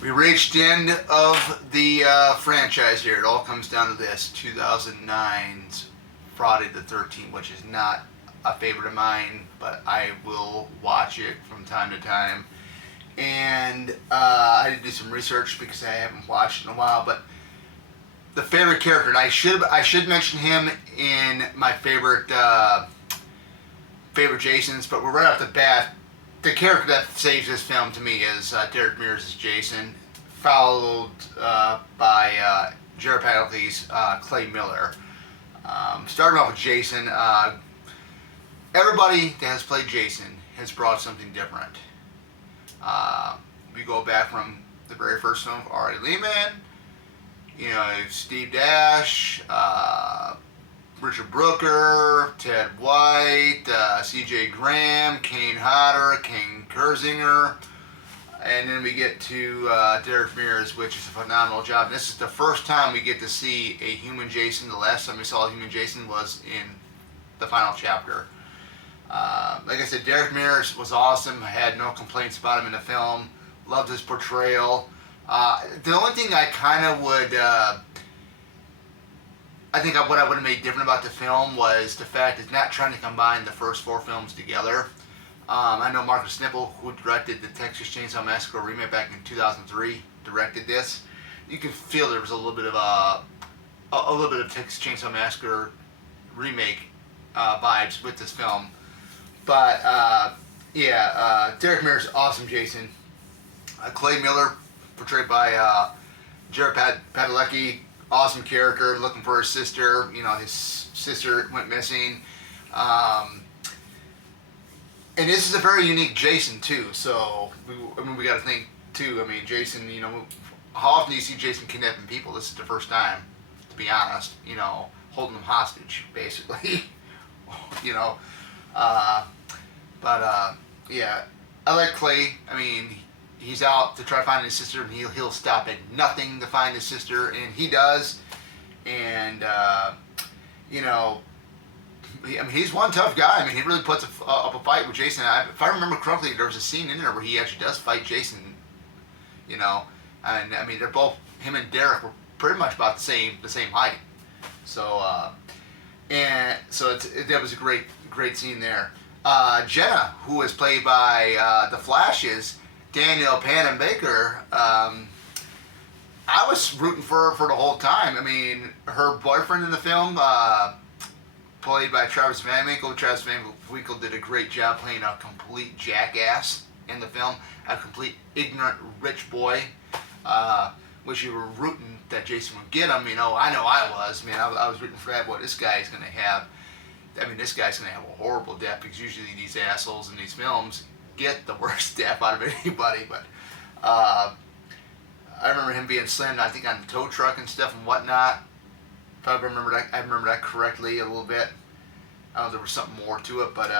We reached the end of the franchise here. It all comes down to this 2009's Friday the 13th, which is not a favorite of mine, but I will watch it from time to time. And I had to do some research because I haven't watched it in a while. But the favorite character, and I should mention him in my favorite Jasons, but we're right off the bat. The character that saves this film to me is Derek Mears as Jason, followed by Jared Padalecki's Clay Miller. Starting off with Jason, everybody that has played Jason has brought something different. We go back from the very first film of Ari Lehman, Steve Dash, Richard Brooker, Ted White, C.J. Graham, Kane Hodder, Ken Kirzinger, and then we get to Derek Mears, which is a phenomenal job. And this is the first time we get to see a human Jason. The last time we saw a human Jason was in the final chapter. Like I said, Derek Mears was awesome. I had no complaints about him in the film. Loved his portrayal. The only thing I kind of would... I think what I would have made different about the film was the fact it's not trying to combine the first four films together. I know Marcus Nippel, who directed the Texas Chainsaw Massacre remake back in 2003, directed this. You could feel there was a little bit of Texas Chainsaw Massacre remake vibes with this film. But Derek Mears, awesome Jason. Clay Miller, portrayed by Jared Padalecki. Awesome character, looking for his sister. His sister went missing. And this is a very unique Jason, too. So, we got to think, too. Jason, how often do you see Jason kidnapping people? This is the first time, to be honest. Holding them hostage, basically. Yeah. I like Clay. He's out to try to find his sister, and he'll stop at nothing to find his sister, and he does. And he's one tough guy. He really puts up a fight with Jason. If I remember correctly, there was a scene in there where he actually does fight Jason. And they're both, him and Derek were pretty much about the same height. So that was a great scene there. Jenna, who is played by the Flash's Danielle Panabaker, I was rooting for her for the whole time. Her boyfriend in the film, played by Travis Van Winkle. Travis Van Winkle did a great job playing a complete jackass in the film, a complete ignorant rich boy, which you were rooting that Jason would get him. I know I was. I was rooting for that. What this guy is going to have. This guy's going to have a horrible death, because usually these assholes in these films get the worst death out of anybody. But I remember him being slammed, I think, on the tow truck and stuff and whatnot. If I remember that correctly a little bit. I don't know if there was something more to it, but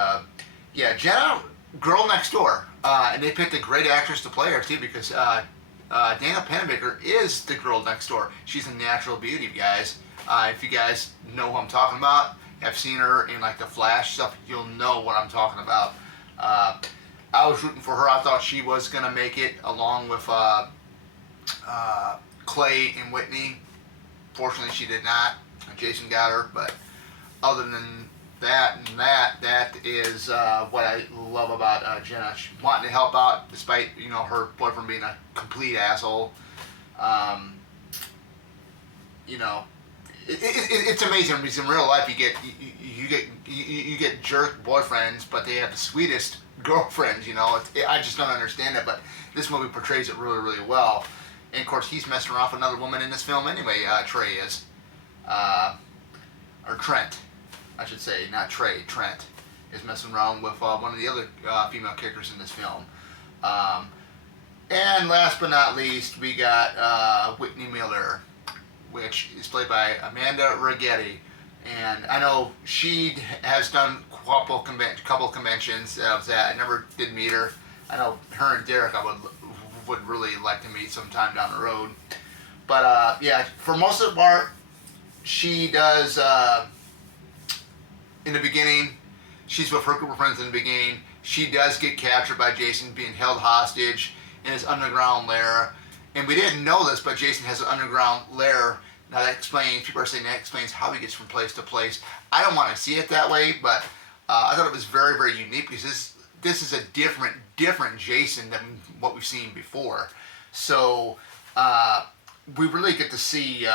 Jenna, girl next door, and they picked a great actress to play her too, because Danielle Panabaker is the girl next door. She's a natural beauty, guys. If you guys know who I'm talking about, have seen her in like the Flash stuff, you'll know what I'm talking about. I was rooting for her. I thought she was going to make it, along with Clay and Whitney. Fortunately, she did not. Jason got her. But other than that is what I love about Jenna. She's wanting to help out, despite her boyfriend being a complete asshole. It's amazing, because in real life you get jerk boyfriends, but they have the sweetest girlfriends. I just don't understand it, but this movie portrays it really, really well. And of course, he's messing around with another woman in this film anyway. Trey is, or Trent, I should say, not Trey. Trent is messing around with one of the other female characters in this film. And last but not least, we got Whitney Miller, which is played by Amanda Righetti. And I know she has done couple conventions. I never did meet her. I know her and Derek I would really like to meet sometime down the road. But for most of the part, she does, in the beginning, she's with her group of friends in the beginning. She does get captured by Jason, being held hostage in his underground lair. And we didn't know this, but Jason has an underground lair. Now that explains, people are saying that explains how he gets from place to place. I don't want to see it that way, but I thought it was very, very unique because this is a different Jason than what we've seen before. So we really get to see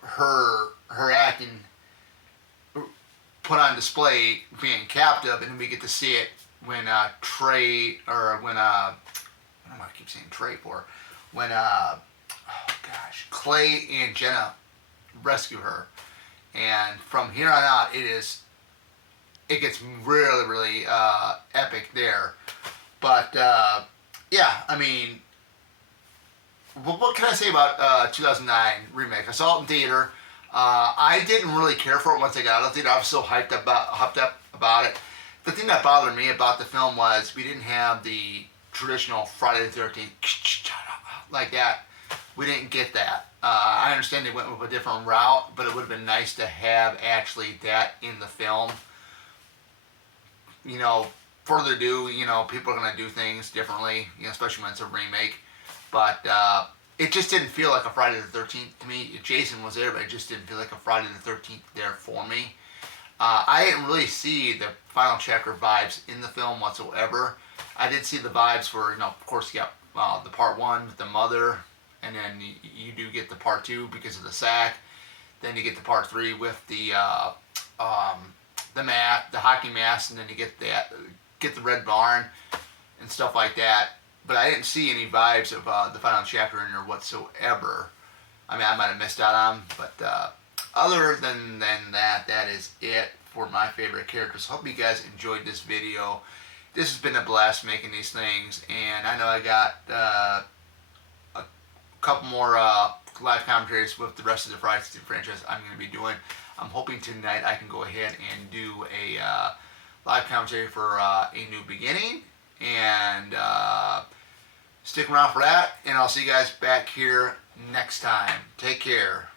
her acting put on display being captive, and we get to see it when Trey, or when I don't know why I keep saying Trey for, when oh gosh, Clay and Jenna rescue her, and from here on out it gets really, really epic there. But yeah, I mean, what can I say about 2009 remake? I saw it in theater. I didn't really care for it once I got out of the theater. I was so hyped up about it. The thing that bothered me about the film was we didn't have the traditional Friday the 13th like that. We didn't get that. I understand they went with a different route, but it would have been nice to have actually that in the film. You know, further ado, you know, people are going to do things differently, you know, especially when it's a remake. But it just didn't feel like a Friday the 13th to me. Jason was there, but it just didn't feel like a Friday the 13th there for me. I didn't really see the final chapter vibes in the film whatsoever. I did see the vibes for, you know, of course, you got the part one with the mother, and then you do get the part two because of the sack. Then you get the part three with the hockey mask, and then you get the red barn and stuff like that. But I didn't see any vibes of the final chapter in there whatsoever. I mean, I might have missed out on, but other than that, that is it for my favorite characters. Hope you guys enjoyed this video. This has been a blast making these things, and I know I got a couple more live commentaries with the rest of the Friday the 13th franchise I'm going to be doing. I'm hoping tonight I can go ahead and do a live commentary for A New Beginning, and stick around for that, and I'll see you guys back here next time. Take care.